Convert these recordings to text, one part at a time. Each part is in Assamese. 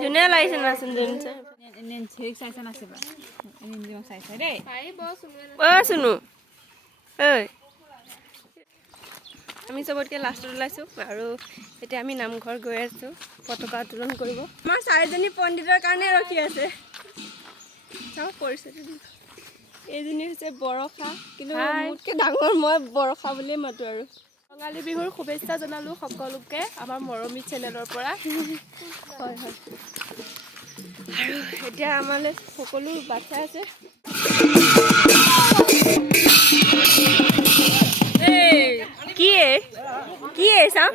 ধুনীয়া লাগিছে নাচোন দিনছে শুনো ঐ আমি চবতকৈ লাষ্টত ওলাইছোঁ আৰু এতিয়া আমি নামঘৰ গৈ আছোঁ পতাকা উত্তোলন কৰিব আমাৰ চাৰিজনী পণ্ডিতৰ কাৰণে ৰখি আছে চাওক পৰিস্থিতি এইজনী হৈছে বৰষা কিন্তু মোতকৈ ডাঙৰ মই বৰষা বুলিয়ে মাতোঁ আৰু ৰঙালী বিহুৰ শুভেচ্ছা জনালোঁ সকলোকে আমাৰ মৰমী চেনেলৰ পৰা হয় হয় আৰু এতিয়া আমালৈ সকলো বাচ্ছা আছে কি চাওঁ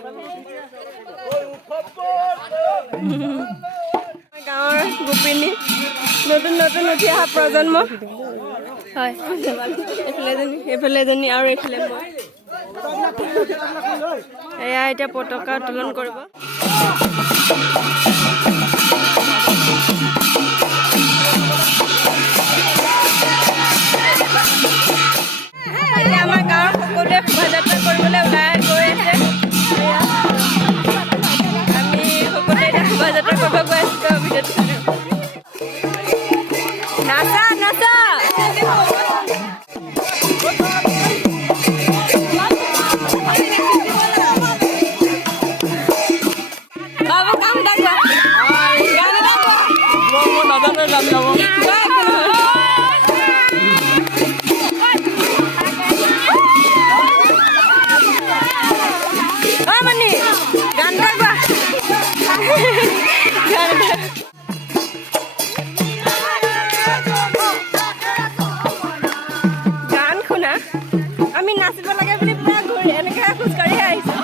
গাঁৱৰ গোপিনী নতুন নতুন উঠি অহা প্ৰজন্ম হয় এইফালে এজনী আৰু এইফালে মই এয়া এতিয়া পতাকা উত্তোলন কৰিব আমাৰ গাঁৱৰ সকলোৱে শোভাযাত্ৰা কৰিবলৈ ওলাই গৈ আছে আমি সকলোৱে এতিয়া শোভাযাত্ৰা কৰিব গৈ আছোঁ নাচা নাচা বাবু কাম এটা গান এটা নাজানো গান গাব গান শুনা আমি নাচিব লাগে বুলি পুৰা ঘূৰি এনেকৈ খোজকাঢ়ি আহিছোঁ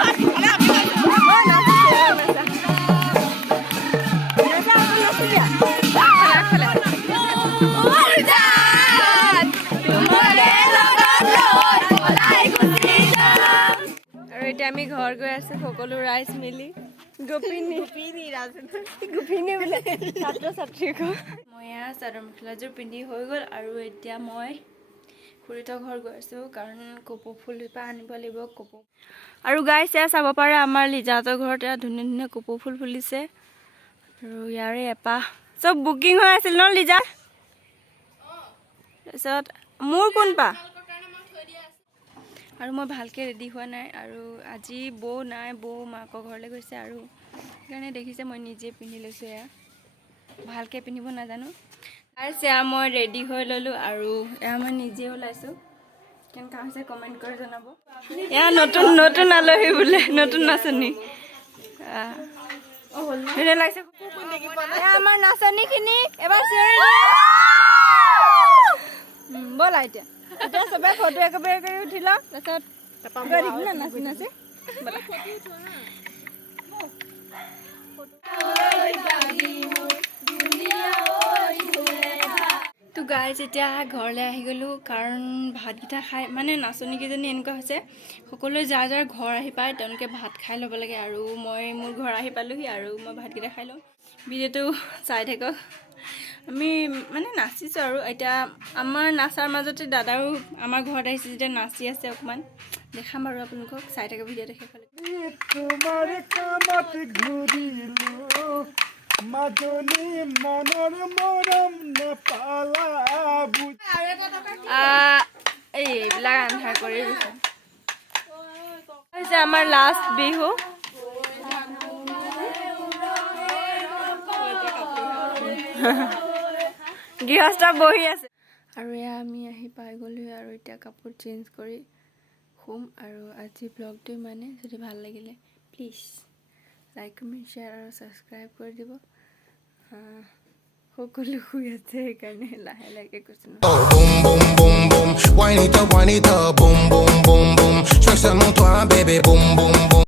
আৰু এতিয়া আমি ঘৰ গৈ আছোঁ সকলো ৰাইজ মিলি গোপিনী বোলে ছাত্ৰ ছাত্ৰীক মই এয়া চাদৰ মেখেলাযোৰ পিন্ধি হৈ গ'ল আৰু এতিয়া মই খুৰীহঁতৰ ঘৰ গৈ আছোঁ কাৰণ কপৌ ফুলৰ পৰা আনিব লাগিব কপৌ আৰু গাইছ এয়া চাব পাৰে আমাৰ লিজাহঁতৰ ঘৰত এয়া ধুনীয়া ধুনীয়া কপৌ ফুল ফুলিছে আৰু ইয়াৰে এপাহ চব বুকিং হৈ আছিল ন লিজা তাৰপিছত মোৰ কোনপা আৰু মই ভালকৈ ৰেডি হোৱা নাই আৰু আজি বৌ নাই বৌ মাকৰ ঘৰলৈ গৈছে আৰু সেইকাৰণে দেখিছে মই নিজে পিন্ধি লৈছোঁ এয়া ভালকৈ পিন্ধিব নাজানো আৰু এয়া মই ৰেডি হৈ ল'লোঁ আৰু এয়া মই নিজে ওলাইছোঁ কেনেকুৱা হৈছে কমেণ্ট কৰি জনাব এয়া নতুন নতুন আলহী বোলে নতুন নাচনী ধুনীয়া লাগিছে আমাৰ নাচনীখিনি এবাৰ ব'লা এতিয়া এতিয়া চবে ফটো একবাৰে কৰি উঠি লওঁ তাৰপিছত নাচি নাচি তো গাইজ এতিয়া ঘৰলৈ আহি গ'লোঁ কাৰণ ভাতকেইটা খাই মানে নাচনীকেইজনী এনেকুৱা হৈছে সকলোৱে যাৰ যাৰ ঘৰ আহি পায় তেওঁলোকে ভাত খাই ল'ব লাগে আৰু মই মোৰ ঘৰ আহি পালোঁহি আৰু মই ভাতকেইটা খাই লওঁ ভিডিঅ'টো চাই থাকক আমি মানে নাচিছোঁ আৰু এতিয়া আমাৰ নাচাৰ মাজতে দাদাও আমাৰ ঘৰত আহিছে যেতিয়া নাচি আছে অকণমান দেখাম আৰু আপোনালোকক চাই থাকে ভিডিঅ'টো শেষলৈ এইবিলাক আন্ধাৰ কৰি হৈছে আমাৰ লাষ্ট বিহু গৃহস্থ বহি আছে আৰু এয়া আমি আহি পাই গ'লোঁ আৰু এতিয়া কাপোৰ চেঞ্জ কৰি শুম আৰু আজি ব্লগটো মানে যদি ভাল লাগিলে প্লিজ লাইক কমেণ্ট শ্বেয়াৰ আৰু ছাবস্ক্ৰাইব কৰি দিব সকলো শুই আছে সেইকাৰণে লাহে লাহে কৈছোঁ Wine it up, boom, boom, boom, boom. Je veux seulement toi, bébé, boom, boom, boom.